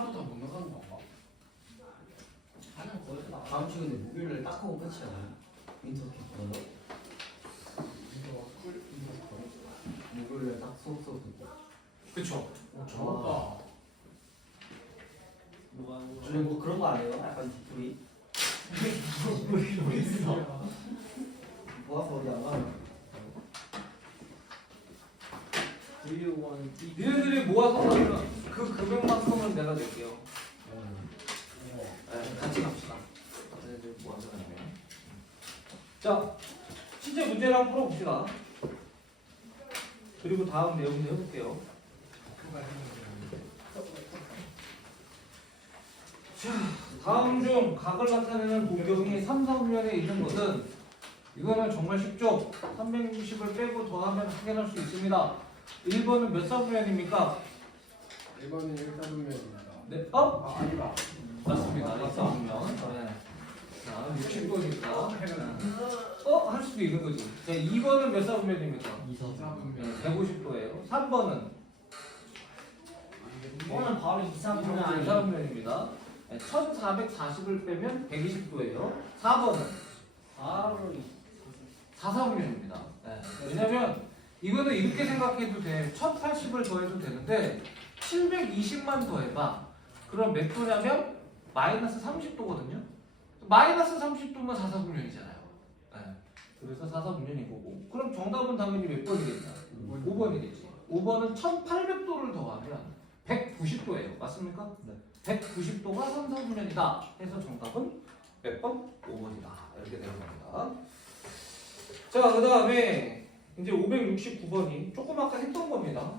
하도 다 못 나가는 건가? 하는 거의 다 다음 주 근데 목요일날 딱 하고 끝이야. 인터뷰 보러. 목요일날 딱 수업 듣고. 그쵸. 좋았다. 원래 뭐 그런 거 안 해요? 약간 뒤풀이? 뒤풀이 있어. 모아서 어디 안 가면. 니네들이 모아서 가면 그 금액만큼은 내가 낼게요. 네, 같이 갑시다. 니네들 모아서 가면. 자, 실제 문제를 한번 풀어봅시다. 그리고 다음 내용도 해볼게요. 자, 다음 중 각을 나타내는 동경이 3, 4분면에 있는 것은 이거는 정말 쉽죠? 360을 빼고 더하면 확인할 수 있습니다. 1번은 몇 사분면입니까? 1번은 1사분면입니다. 네, 아니다. 맞습니다. 1사분면. 네. 자, 60도니까. 할 수도 있는 거지. 자, 2번은 몇 사분면입니까? 2사분면. 네, 150도예요. 3번은 이거는 바로 2사분면 아니에요? 2사분면입니다. 1440을 빼면 120도예요. 4번은 바로 4사분면입니다. 네. 왜냐면 이거는 이렇게 생각해도 돼. 1080을 더해도 되는데 720만 더해봐. 그럼 몇 도냐면 마이너스 30도거든요. 마이너스 30도면 4사분면이잖아요. 네. 그래서 4사분면인 거고. 그럼 정답은 당연히 몇 번이겠냐? 5번이겠지. 5번은 1800도를 더하면 190도예요. 맞습니까? 네. 190도가 3, 4분면이다. 해서 정답은 몇 번? 5번이다. 이렇게 되는 겁니다. 자, 그 다음에 이제 569번이 조금 아까 했던 겁니다.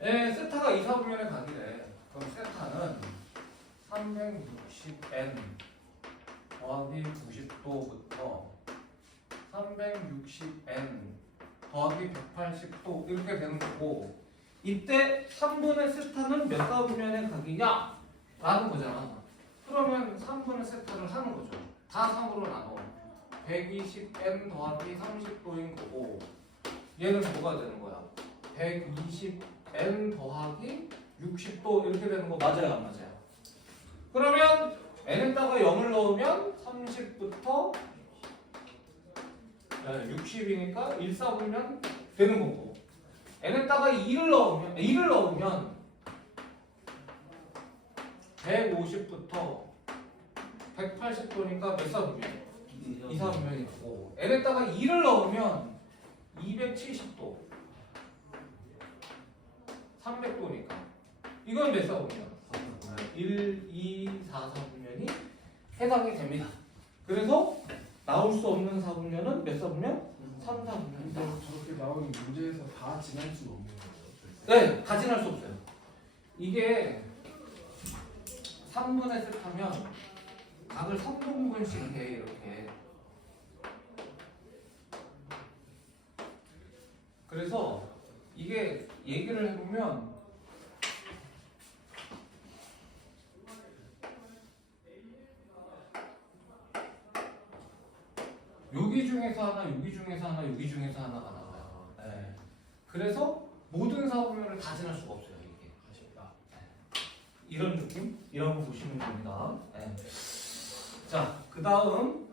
세타가 2, 4분면에 가기래. 그럼 세타는 360n 더하기 90도부터 360n 더하기 180도 이렇게 되는 거고, 이때 3분의 세타는 몇 사분면의 각이냐? 라는 거잖아. 그러면 3분의 세타를 하는 거죠. 다 3으로 나눠. 120n 더하기 30도인 거고, 얘는 뭐가 되는 거야? 120n 더하기 60도 이렇게 되는 거 맞아요, 안 맞아요? 그러면 n에다가 0을 넣으면 30부터 60이니까 1, 4분면 되는 거고, n에다가 2를 넣으면 150부터 180도니까 몇 사분면? 2, 4분면이 되고, n에다가 2를 넣으면 270도 300도니까 이건 몇 사분면? 1, 2, 4, 4분면이 해당이 됩니다. 그래서 나올 수 없는 사분면은 몇 사분면? 3, 4분면이다. 근데 저렇게 나오는 문제에서 다 지날 수 없는 거예요. 네, 다 지날 수 없어요. 이게 3분의 세타면 각을 3등분씩 해, 이렇게. 그래서 이게 얘기를 해보면 여기 중에서 하나, 여기 중에서 하나, 여기 중에서 하나가 나와요. 네. 그래서 모든 사분면을 다 지날 수가 없어요. 이게 아쉽다. 네. 이런 느낌? 이라고 보시면 됩니다. 네. 자, 그 다음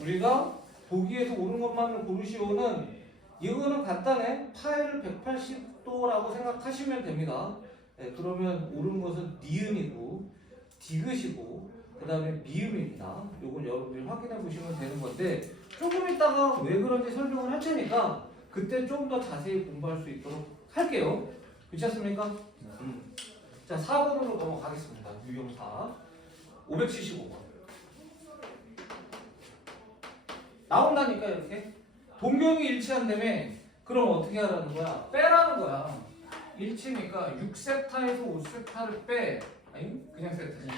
우리가 보기에서 옳은 것만을 고르시오는, 이거는 간단해. 파이를 180도라고 생각하시면 됩니다. 네, 그러면 옳은 것은 니은이고 디귿이고 그 다음에 미음입니다. 요건 여러분들이 확인해 보시면 되는 건데, 조금 있다가 왜 그런지 설명을 할 테니까 그때 좀 더 자세히 공부할 수 있도록 할게요. 그렇지 않습니까? 자, 4번으로 넘어가겠습니다. 유형사 575번 나온다니까. 이렇게 동경이 일치한다며. 그럼 어떻게 하라는 거야? 빼라는 거야. 일치니까 6세타에서 5세타를 빼. 아니 그냥 세타.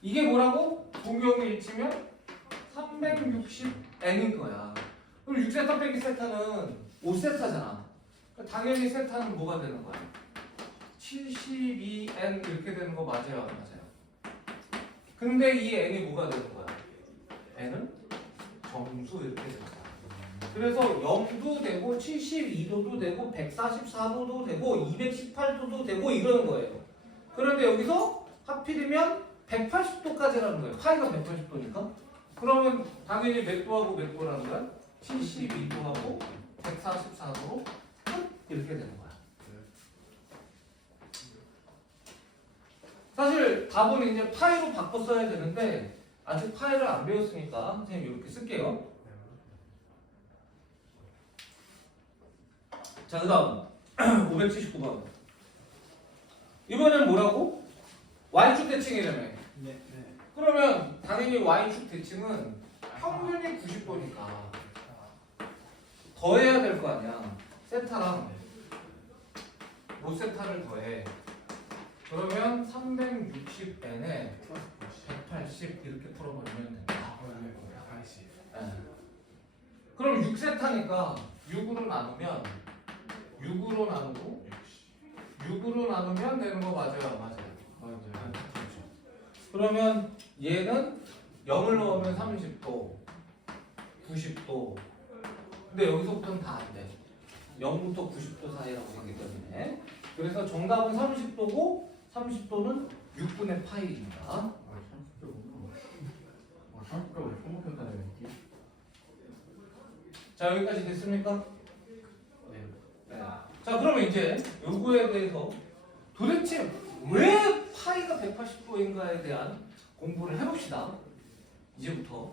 이게 뭐라고? 동경이 일치면 360n인 거야. 그럼 6세타 빼기 세타는 5세타잖아. 당연히 세타는 뭐가 되는 거야? 72n 이렇게 되는 거 맞아요, 안 맞아요? 근데 이 n이 뭐가 되는 거야? n은 정수 이렇게 됩니다. 그래서 0도 되고 72도도 되고 144도도 되고 218도도 되고 이러는 거예요. 그런데 여기서 하필이면 180도까지라는 거예요. 파이가 180도니까. 그러면 당연히 몇 도하고 몇 도라는 거야? 72도하고 144도로 이렇게 되는 거야. 사실 답은 이제 파이로 바꿔 써야 되는데 아직 파이를 안 배웠으니까 선생님 이렇게 쓸게요. 자, 그 다음 579번. 이번엔 뭐라고? Y축 대칭이라며. 네. 그러면 당연히 Y축 대칭은 평균이 90도니까 더해야 될 거 아니야. 세타랑 로세타를 더해. 그러면 360n에 180 이렇게 풀어버리면 된다. 네. 그럼 6세타니까 6으로 나누면 6으로 나누고 6으로 나누면 되는 거 맞아요? 맞아요. 그러면 얘는 0을 넣으면 30도, 90도. 근데 여기서부터는 다 안 돼. 0부터 90도 사이라고 하기 때문에. 그래서 정답은 30도고 30도는 6분의 파이입니다. 자, 여기까지 됐습니까? 네. 자, 그러면 이제 요거에 대해서 도대체 왜 파이가 180도인가에 대한 공부를 해봅시다. 이제부터.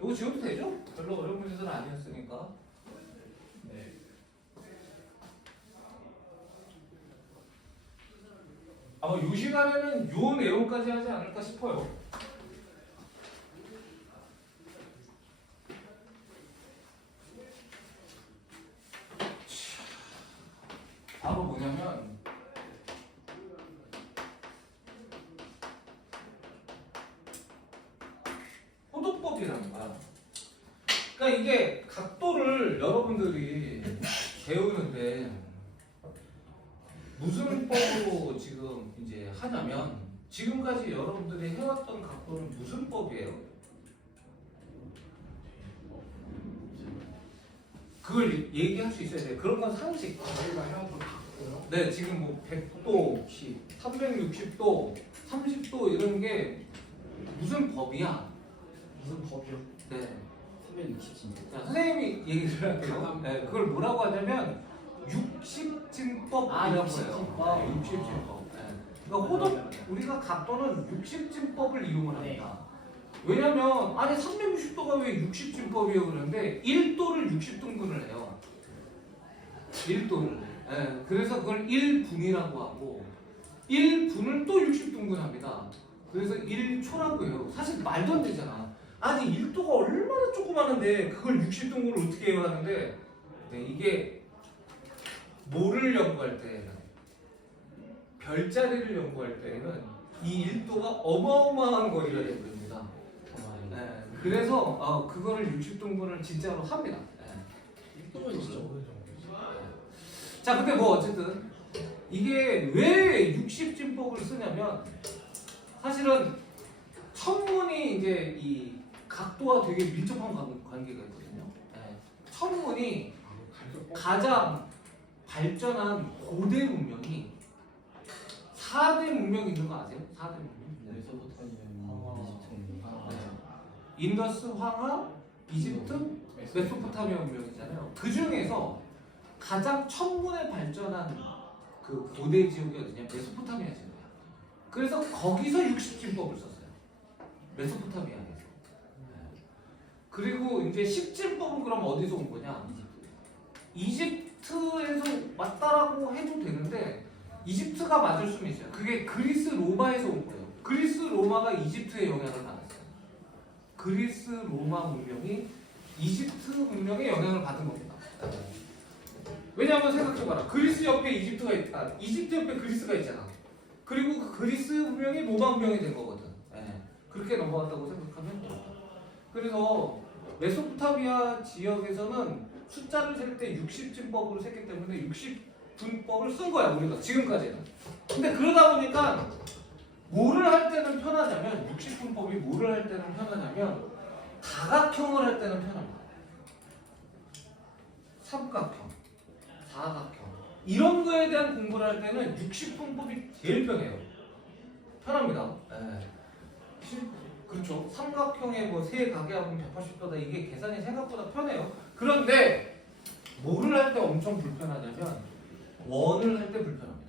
요거 지워도 되죠? 별로 어려운 문제들은 아니었으니까. 아마 요 시간에는 요 내용까지 하지 않을까 싶어요. 바로 뭐냐면 호도법이라는 거야. 그러니까 이게 각도를 여러분들이 배우는데 무슨 법으로 지금 이제 하냐면 지금까지 여러분들이 해왔던 각도는 무슨 법이에요? 그걸 얘기할 수 있어야 돼요. 그런 건 상식. 저희가 해왔던 각도요? 네, 지금 뭐 100도, 360도, 30도 이런 게 무슨 법이야? 무슨 법이요? 네. 360진짜. 자, 선생님이 얘기를 할게요. 네, 그걸 뭐라고 하냐면 60진법이라고 해요. 60진법. 네, 60진법. 네. 그러니까 호도 우리가 각도는 60진법을 이용을 합니다. 왜냐면 아니 360도가 왜 60진법이에요 그러는데 1도를 60등분을 해요. 1도를. 네, 그래서 그걸 1분이라고 하고 1분을 또 60등분합니다. 그래서 1초라고 해요. 사실 말도 안 되잖아. 아니 1도가 얼마나 조그마한데 그걸 60등분을 어떻게 해요 하는데 네, 이게 뭐를 연구할 때 별자리를 연구할 때는 이 1도가 어마어마한 거리가 되는 겁니다. 네, 그래서 그거를 60등분을 진짜로 합니다. 네. 1도가 진짜 어느 정도지? 자, 근데 뭐 어쨌든 이게 왜 60진법을 쓰냐면 사실은 천문이 이제 이 각도와 되게 밀접한 관계가 있거든요. 네. 천문이 가장 발전한 고대 문명이 4대 문명이 있는 거 아세요? 4대 문명. 인더스, 황하, 이집트, 메소포타미아 문명이잖아요. 그 중에서 가장 천문에 발전한 그 고대 지역이 어디냐? 메소포타미아 지역이야. 그래서 거기서 60진법을 썼어요. 메소포타미아에서. 그리고 이제 10진법은 그럼 어디서 온 거냐? 이집트에서 왔다라고 해도 되는데 이집트가 맞을 수는 있어요. 그게 그리스 로마에서 온 거예요. 그리스 로마가 이집트의 영향을 받았어요. 그리스 로마 문명이 이집트 문명에 영향을 받은 겁니다. 왜냐하면 생각해봐라. 그리스 옆에 이집트가 있다. 이집트 옆에 그리스가 있잖아. 그리고 그 그리스 문명이 로마 문명이 된 거거든. 네. 그렇게 넘어갔다고 생각하면 돼요. 그래서 메소포타미아 지역에서는 숫자를 셀 때 60진법으로 셌기 때문에 60분법을 쓴 거야 우리가 지금까지는. 근데 그러다 보니까 뭐를 할 때는 편하냐면 60분법이 뭐를 할 때는 편하냐면 다각형을 할 때는 편합니다. 삼각형, 사각형 이런 거에 대한 공부를 할 때는 60분법이 제일 편해요. 편합니다. 네. 그렇죠. 삼각형의 뭐 세 가게하면 180도다 이게 계산이 생각보다 편해요. 그런데 뭐를 할 때 엄청 불편하냐면 원을 할 때 불편합니다.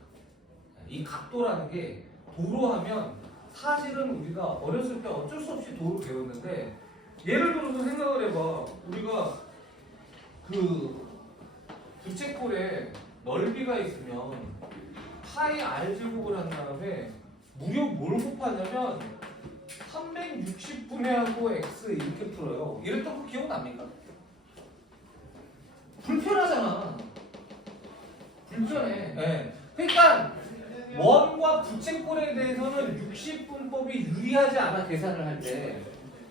이 각도라는 게 도로 하면 사실은 우리가 어렸을 때 어쩔 수 없이 도로 배웠는데 예를 들어서 생각을 해봐. 우리가 그 부채꼴에 넓이가 있으면 파이 r 제곱을 한 다음에 무려 뭘 곱하냐면 360분의 하고 x 이렇게 풀어요. 이랬던 거 기억납니까? 불편하잖아. 불편해. 네. 그러니까 원과 부채꼴에 대해서는 60분법이 유리하지 않아 계산을 할 때.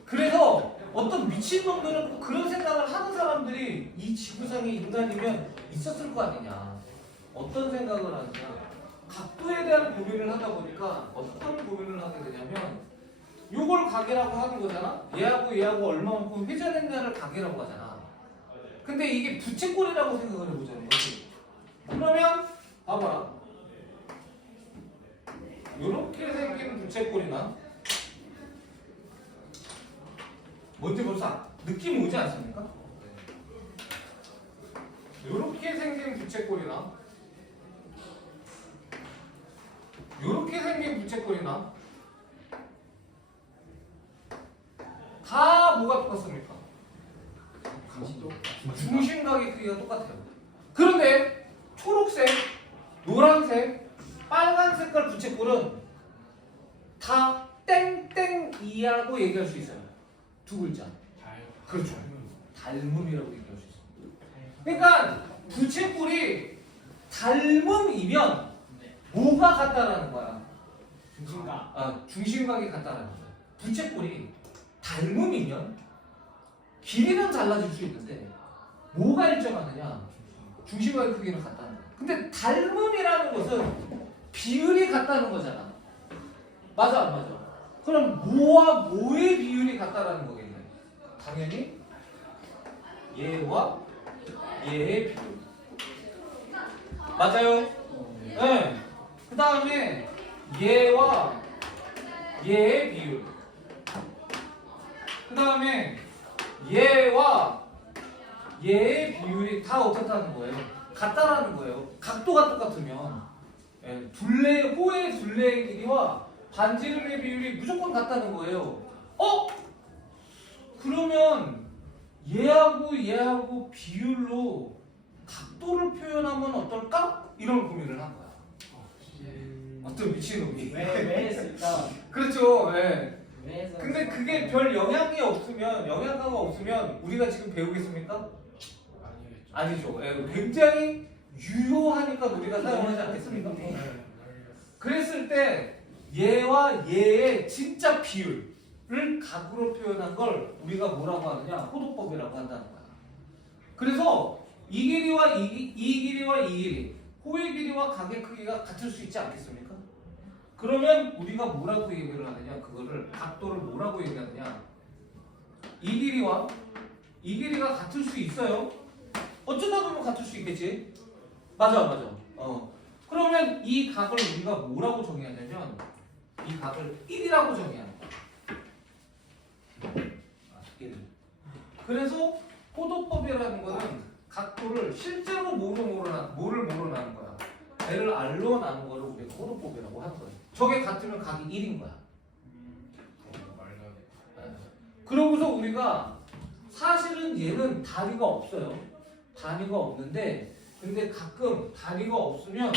그래서 어떤 미친놈들은 꼭 그런 생각을 하는 사람들이 이 지구상에 인간이면 있었을 거 아니냐. 어떤 생각을 하느냐. 각도에 대한 고민을 하다 보니까 어떤 고민을 하게 되냐면 요걸 가계라고 하는 거잖아. 얘하고 얼마만큼 회전했냐를 가계라고 하잖아. 근데 이게 부채꼴이라고 생각을 해보자는 거지. 그러면 봐봐라. 요렇게 생긴 부채꼴이나 뭔지 벌써 느낌이 오지 않습니까? 요렇게 생긴 부채꼴이나 요렇게 생긴 부채꼴이나 다 뭐가 똑같습니까? 중심각의 크기가 똑같아요. 그런데 초록색, 노란색, 빨간 색깔 부채꼴은 다 땡땡이라고 얘기할 수 있어요. 두 글자. 그렇죠. 닮음이라고 얘기할 수 있습니다. 그러니까 부채꼴이 닮음이면 뭐가 같다라는 거야? 중심각. 중심각이 같다라는 거야. 부채꼴이 닮음이면 길이는 달라질 수 있는데 뭐가 일정하느냐? 중심각의 크기는 같다는 거야. 근데 닮음이라는 것은 비율이 같다는 거잖아. 맞아 안 맞아? 그럼 뭐와 뭐의 비율이 같다라는 거겠네. 당연히 얘와 얘의 비율. 맞아요? 네. 그 다음에 얘와 얘의 비율. 그 다음에 얘와 얘의 비율이 다 어떻다는 거예요? 같다라는 거예요. 각도가 똑같으면 호의 둘레의 길이와 반지름의 비율이 무조건 같다는 거예요. 그러면 얘하고 비율로 각도를 표현하면 어떨까? 이런 고민을 한 거야. 어떤 미친놈이. 왜 했을까? 그렇죠. 네. 왜 해서? 근데 그게 별 영향가가 없으면 우리가 지금 배우겠습니까? 아니죠. 굉장히 유효하니까 우리가 사용하지 않겠습니까? 그랬을 때 얘와 얘의 진짜 비율을 각으로 표현한 걸 우리가 뭐라고 하느냐? 호도법이라고 한다는 거야. 그래서 이 길이와 이 길이와 이 길이, 호의 길이와 각의 크기가 같을 수 있지 않겠습니까? 그러면 우리가 뭐라고 얘기를 하느냐? 그거를 각도를 뭐라고 얘기하느냐? 이 길이와 이 길이가 같을 수 있어요. 어쩌다 보면 같을 수 있겠지. 맞아. 그러면 이 각을 우리가 뭐라고 정의하냐면 이 각을 1이라고 정의하는 거야. 1. 그래서 호도법이라는 거는 각도를 실제로 뭐를 모르는 거야. L을 R로 나눈 거를 우리가 호도법이라고 하는 거야. 저게 같으면 각이 1인 거야. 그러고서 우리가 사실은 얘는 다리가 없어요. 단위가 없는데 근데 가끔 단위가 없으면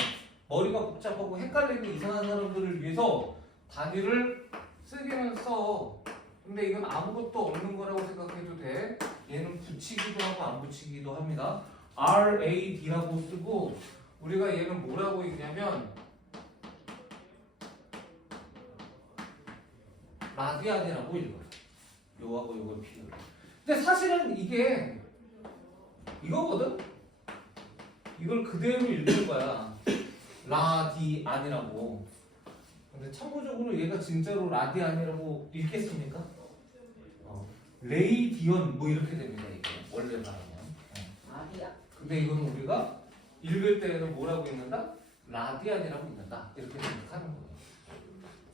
머리가 복잡하고 헷갈리는 이상한 사람들을 위해서 단위를 쓰기는 써. 근데 이건 아무것도 없는 거라고 생각해도 돼. 얘는 붙이기도 하고 안 붙이기도 합니다. RAD라고 쓰고 우리가 얘는 뭐라고 읽냐면 라디안이라고 읽어요. 요하고 요걸 비교해. 근데 사실은 이게 이거거든? 이걸 그대로 읽을 거야. 라디안이라고. 근데 참고적으로 얘가 진짜로 라디안이라고 읽겠습니까? 레이디언 뭐 이렇게 됩니다. 이게 원래 말하면. 아니야. 근데 이거는 우리가 읽을 때에는 뭐라고 읽는다? 라디안이라고 읽는다. 이렇게 생각하는 거예요.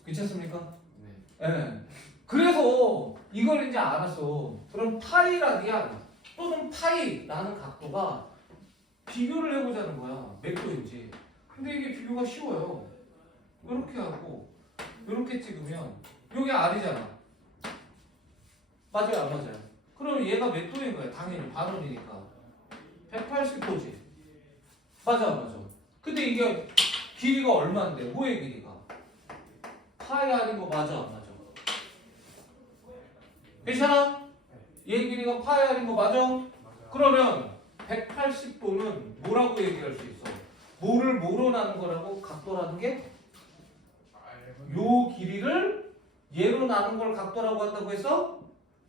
괜찮습니까? 네. 예. 그래서 이걸 이제 알았어. 그럼 파이 라디안 또는 파이라는 각도가 비교를 해보자는 거야. 몇 도인지. 근데 이게 비교가 쉬워요. 이렇게 하고 이렇게 찍으면 여기 R이잖아. 맞아요, 안 맞아요? 그럼 얘가 몇 도인 거야? 당연히 반원이니까 180도지. 맞아, 안 맞아? 근데 이게 길이가 얼마인데? 호의 길이가 파이 R인 거 맞아, 안 맞아? 괜찮아? 얘 길이가 파이 R인 거 맞아? 맞아요. 그러면 180도는 뭐라고 얘기할 수 있어? 뭐를 뭐로 나눈 거라고? 각도라는 게? 요 길이를 얘로 나눈 걸 각도라고 한다고 했어?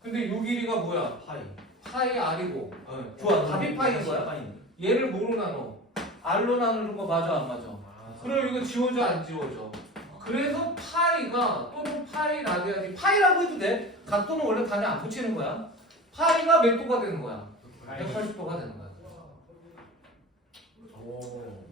근데 요 길이가 뭐야? 파이. 파이 R이고. 좋아, 답이 파이인 거야? 얘를 뭐로 나눠? R로 나누는 거 맞아, 안 맞아? 그럼 이거 지워져, 안 지워져? 그래서 파이가 또는 파이 라디안이 파이라고 해도 돼. 각도는 원래 단위 안 붙이는 거야. 파이가 몇 도가 되는 거야? 180도가 되는 거야. 오.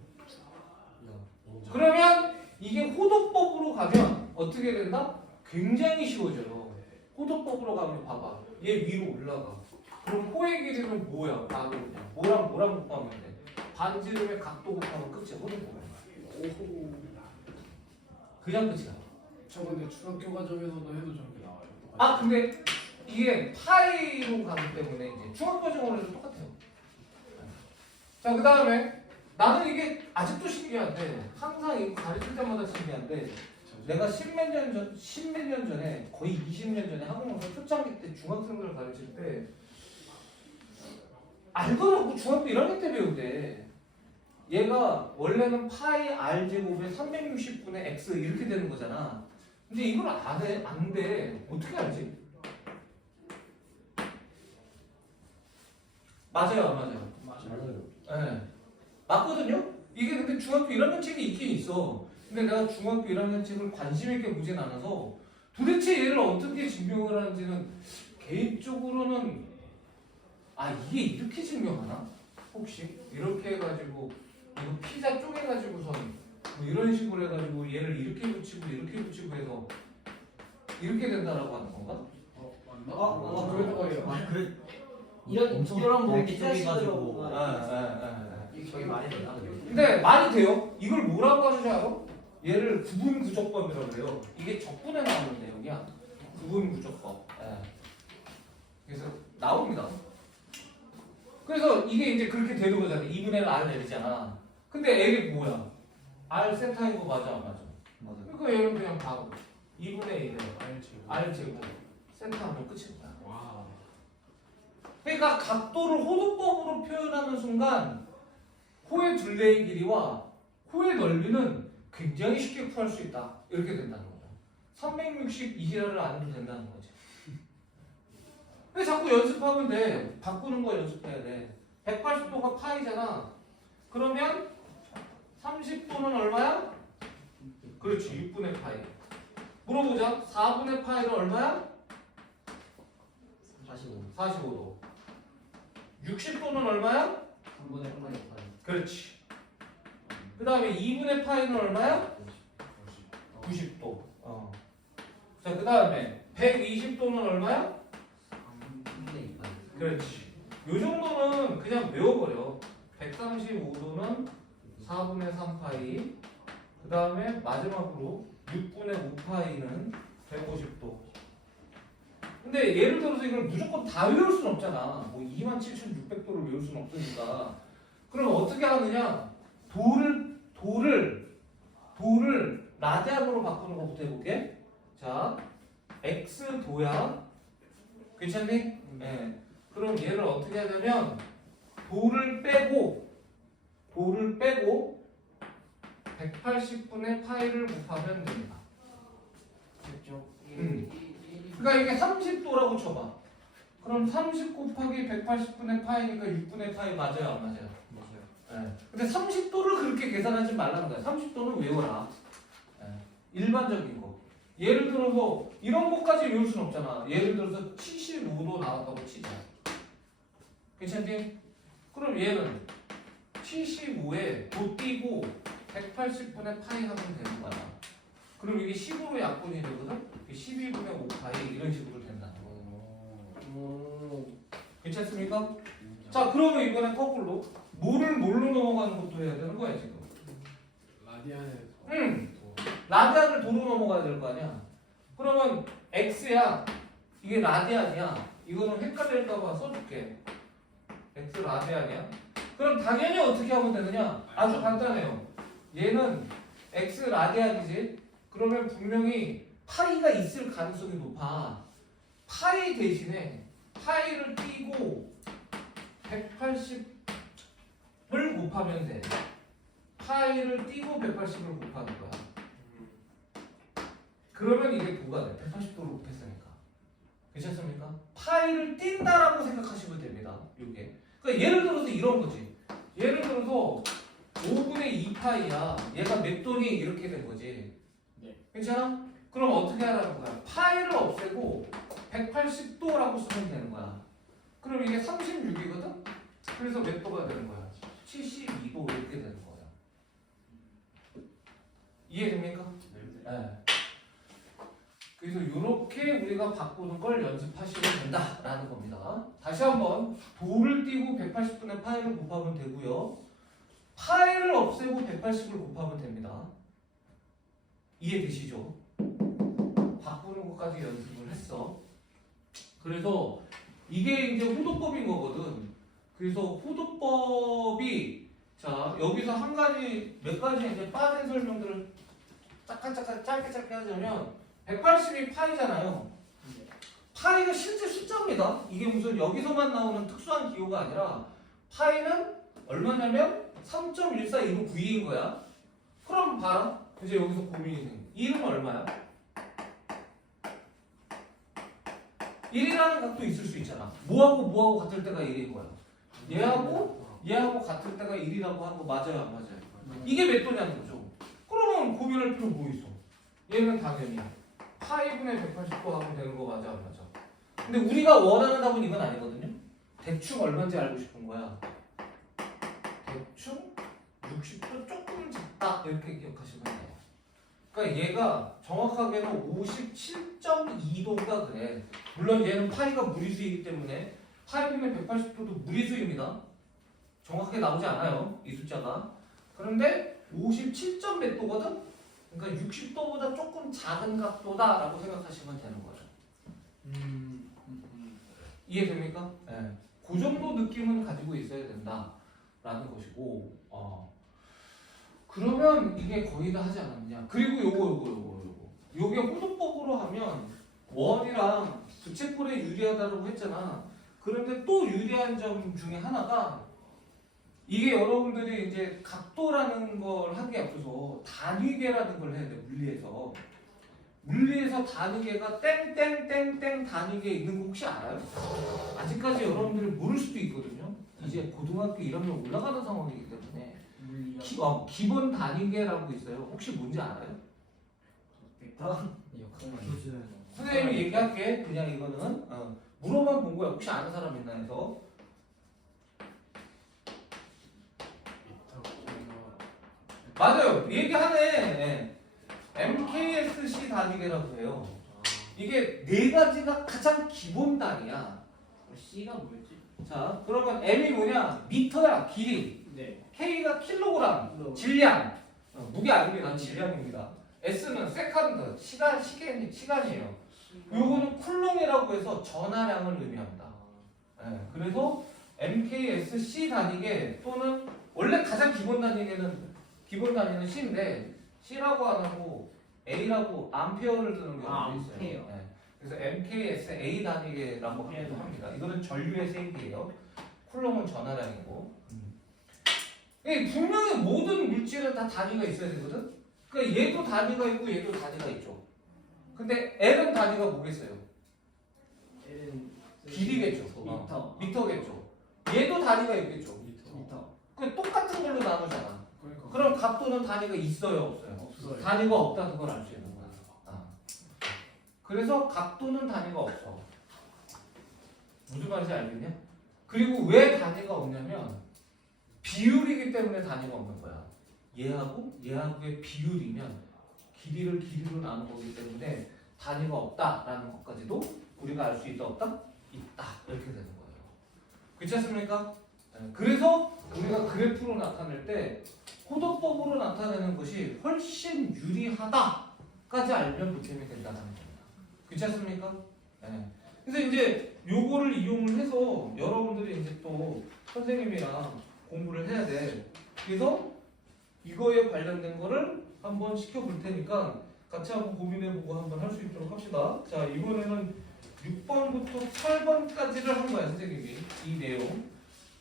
그러면 이게 호도법으로 가면 어떻게 된다? 굉장히 쉬워져요. 호도법으로 가면 봐봐. 얘 위로 올라가. 그럼 호의 길이는 뭐야? 바로 그냥 뭐랑 곱하면 돼? 반지름의 각도 곱하면 끝이야. 호도법. 오호. 그냥 끝이야. 저 근데 중학교 과정에서도 해도 저렇게 나와요. 아 근데 이게 파이로 가기 때문에 이제 중학과정으로 해도 똑같아요. 자, 그 다음에 나는 이게 아직도 신기한데 항상 이거 가르칠 때마다 신기한데 내가 십몇 년 전에 거의 20년 전에 한국영사 초창기 때 중학생들을 가르칠 때 알더라고. 중학교 1학년 때 배운대. 얘가 원래는 파이 r 제곱에 360분의 x 이렇게 되는 거잖아. 근데 이걸 안 해, 안 돼. 어떻게 알지? 맞아요, 안 맞아요? 맞아요. 네. 맞거든요? 이게 근데 중학교 1학년 책이 있긴 있어. 근데 내가 중학교 1학년 책을 관심 있게 보진 않아서 도대체 얘를 어떻게 증명을 하는지는 개인적으로는 이게 이렇게 증명하나? 혹시? 이렇게 해가지고 이거 피자 쪼개가지고선 뭐 이런 식으로 해가지고 얘를 이렇게 붙이고 이렇게 붙이고 해서 이렇게 된다라고 하는 건가? 맞나? 그럴 거예요. 그래. 이런 엄청 이런 뭐 얇게 피자식으로 쪼개가지고. 이게 저게 말이 되나? 근데 말이 돼요? 이걸 뭐라고 하는지 알아? 얘를 구분구조법이라고 그래요. 이게 적분에 나오는 내용이야. 구분구조법. 그래서 나옵니다. 그래서 이게 이제 그렇게 되는 거잖아. 2분의 1 R 내리잖아. 근데 L이 뭐야? R 세타인 거 맞아, 안 맞아? 맞아요. 그러니까 얘는 그냥 바로 2분의 1에 알지. R 제곱 세타하면 끝인 거야. 와. 그러니까 각도를 호도법으로 표현하는 순간 호의 둘레의 길이와 호의 넓이는 굉장히 쉽게 구할 수 있다. 이렇게 된다는 거죠. 360이라를 안 해도 된다는 거지. 근데 자꾸 연습하면 돼. 바꾸는 거 연습해야 돼. 180도가 파이잖아. 그러면 30도는 얼마야? 그렇지, 6분의 파이. 물어보자. 4분의 파이는 얼마야? 45. 45도. 60도는 얼마야? 3분의 1 파이. 그렇지. 그 다음에 2분의 파이는 얼마야? 90도. 자, 그 다음에 120도는 얼마야? 3분의 2 파이. 그렇지. 요 정도는 그냥 외워버려. 135도는 4분의 3파이. 그 다음에 마지막으로 6분의 5파이는 150도. 근데 예를 들어서 이걸 무조건 다 외울 수는 없잖아. 뭐 27,600도를 외울 수는 없으니까. 그럼 어떻게 하느냐? 도를 라디안으로 바꾸는 것부터 해볼게. 자, x도야. 괜찮니? 네. 그럼 얘를 어떻게 하냐면 도를 빼고 180분의 파이를 곱하면 됩니다. 됐죠. 그러니까 이게 30도라고 쳐봐. 그럼 30 곱하기 180분의 파이니까 6분의 파이 맞아요, 안 맞아요? 맞아요. 네. 근데 30도를 그렇게 계산하지 말라는 거야. 30도는 외워라. 네. 일반적인 거. 예를 들어서 이런 것까지 외울 수는 없잖아. 예를 들어서 75도 나왔다고 치자. 괜찮지? 그럼 얘는 75에 도 띄고 180분의 파이 하면 되는 거야. 그럼 이게 10으로 약분이 되거든? 12분의 5 파이 이런 식으로 된다는 거. 괜찮습니까? 자, 그러면 이번엔 거꾸로 뭐를 뭘로 넘어가는 것도 해야 되는 거야 지금. 라디안에서 라디안을 도로 넘어가야 될 거 아니야. 그러면 x야. 이게 라디안이야. 이거는 헷갈릴까 봐 써줄게. x 라디안이야. 그럼 당연히 어떻게 하면 되느냐? 아주 간단해요. 얘는 x 라디안이지. 그러면 분명히 파이가 있을 가능성이 높아. 파이 대신에 파이를 띄고 180을 곱하면 돼. 파이를 띄고 180을 곱하는 거야. 그러면 이게 도가 돼. 180도로 곱했으니까. 괜찮습니까? 파이를 띈다라고 생각하시면 됩니다. 이게. 그러니까 예를 들어서 이런 거지. 예를 들어서 5분의 2파이야. 얘가 몇 도니 이렇게 된 거지. 네. 괜찮아? 그럼 어떻게 하라는 거야? 파이를 없애고 180도라고 쓰면 되는 거야. 그럼 이게 36이거든? 그래서 몇 도가 되는 거야? 72도 이렇게 되는 거야. 이해됩니까? 네. 그래서 이렇게 우리가 바꾸는 걸 연습하시면 된다라는 겁니다. 다시 한번 도를 띄고 180분의 파이를 곱하면 되고요. 파이를 없애고 180을 곱하면 됩니다. 이해되시죠? 바꾸는 것까지 연습을 했어. 그래서 이게 이제 호도법인 거거든. 그래서 호도법이 자 여기서 한 가지 몇 가지 이제 빠진 설명들을 잠깐 짧게 하자면 180이 파이잖아요. 파이가 실제 숫자입니다. 이게 무슨 여기서만 나오는 특수한 기호가 아니라 파이는 얼마냐면 3.141592인 거야. 그럼 봐라. 이제 여기서 고민이 생겨. 1은 얼마야? 1이라는 각도 있을 수 있잖아. 뭐하고 같을 때가 1인 거야. 얘하고 같을 때가 1이라고 하는 거 맞아요, 안 맞아요? 이게 몇 도냐는 거죠. 그러면 고민할 필요 뭐 있어? 얘는 당연히 파이분의 180도 하면 되는 거 맞아, 안 맞아? 근데 우리가 원하는 답은 이건 아니거든요. 대충 얼마인지 알고 싶은 거야. 대충 60도 조금 작다 이렇게 기억하시면 돼요. 그러니까 얘가 정확하게는 57.2도가 그래. 물론 얘는 파이가 무리수이기 때문에 파이분의 180도도 무리수입니다. 정확하게 나오지 않아요, 이 숫자가. 그런데 57점 몇 도거든? 그러니까 60도보다 조금 작은 각도다라고 생각하시면 되는 거예요. 이해됩니까? 네. 그 정도 느낌은 가지고 있어야 된다라는 것이고, 그러면 이게 거의 다 하지 않았느냐. 그리고 요게 호도법으로 하면 원이랑 부채꼴에 유리하다고 했잖아. 그런데 또 유리한 점 중에 하나가 이게 여러분들이 이제 각도라는 걸 하기에 앞서서 단위계라는 걸 해야 돼. 물리에서 단위계가 땡땡땡땡 단위계 있는 거 혹시 알아요? 아직까지 여러분들이 모를 수도 있거든요. 이제 고등학교 1학년 올라가는 상황이기 때문에 기본 단위계라고 있어요. 혹시 뭔지 알아요? 선생님이 얘기할게. 그냥 이거는 물어만 본 거야. 혹시 아는 사람 있나 해서. 맞아요. 얘기하네. MKSC 단위계라고 해요. 이게 네 가지가 가장 기본 단위야. C가 뭐였지? 자, 그러면 M이 뭐냐? 미터야, 길이. 네. K가 킬로그램, 질량. 무게 아닙니다. 질량입니다. S는 세컨드, 시간이에요. 요거는 쿨롱이라고 해서 전하량을 의미합니다. 네, 그래서 MKSC 단위계 또는 원래 가장 기본 단위는 C인데 C라고 안 하고 A라고 암페어를 쓰는 경우도 있어요. 암페어. 네, 그래서 MKSA 단위계라고 하기도 합니다. 이거는 전류의 세기예요. 쿨롱은 전하량이고. 분명히 모든 물질은 다 단위가 있어야 되거든. 그러니까 얘도 단위가 있고 얘도 단위가 있죠. 근데 L은 단위가 뭐겠어요? 길이겠죠. 미터겠죠. 얘도 단위가 있겠죠. 미터. 그 똑같은 걸로 나누잖아. 그러니까 그럼 각도는 단위가 있어요, 없어요? 없어요. 단위가 없다는 걸 알 수 있는 거야. 그래서 각도는 단위가 없어. 무슨 말인지 알겠냐? 그리고 왜 단위가 없냐면 비율이기 때문에 단위가 없는 거야. 얘하고의 비율이면 길이를 길이로 나눈 거기 때문에 단위가 없다라는 것까지도 우리가 알 수 있다 없다? 있다 이렇게 되는 거예요. 그렇지 않습니까? 그래서 우리가 그래프로 나타낼 때 호도법으로 나타내는 것이 훨씬 유리하다까지 알면 보탬이 된다는 겁니다. 그렇지 않습니까? 그래서 이제 요거를 이용을 해서 여러분들이 이제 또 선생님이랑 공부를 해야 돼. 그래서 이거에 관련된 거를 한번 시켜볼 테니까 같이 한번 고민해보고 한번 할 수 있도록 합시다. 자, 이번에는 6번부터 8번까지를 한 거야, 선생님이. 이 내용.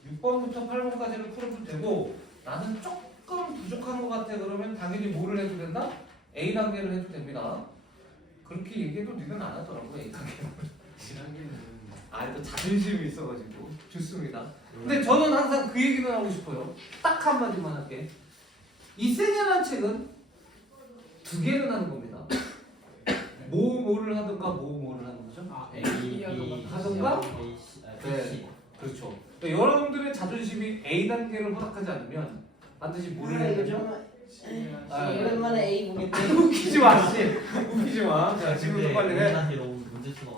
6번부터 8번까지를 풀어도 되고, 나는 조금 부족한 것 같아. 그러면 당연히 뭐를 해도 된다? A단계를 해도 됩니다. 그렇게 얘기해도 니는 안 하더라고, A단계는. 또 자존심이 있어가지고. 좋습니다. 근데 저는 항상 그 얘기는 하고 싶어요. 딱 한마디만 할게. 이 세냐라는 책은 두 개는 하는 겁니다. 뭐를 하든가 뭐를 하는 거죠? 하든가? 네, 그렇죠. 그러니까 여러분들의 자존심이 A 단계를 허락하지 않으면 반드시 뭐를 해야 되죠? 오랜만에 A 보겠다. 웃기지 마, 씨. 웃기지 마. 자, 지금부터 빨리 해. 너무 문제 쳐서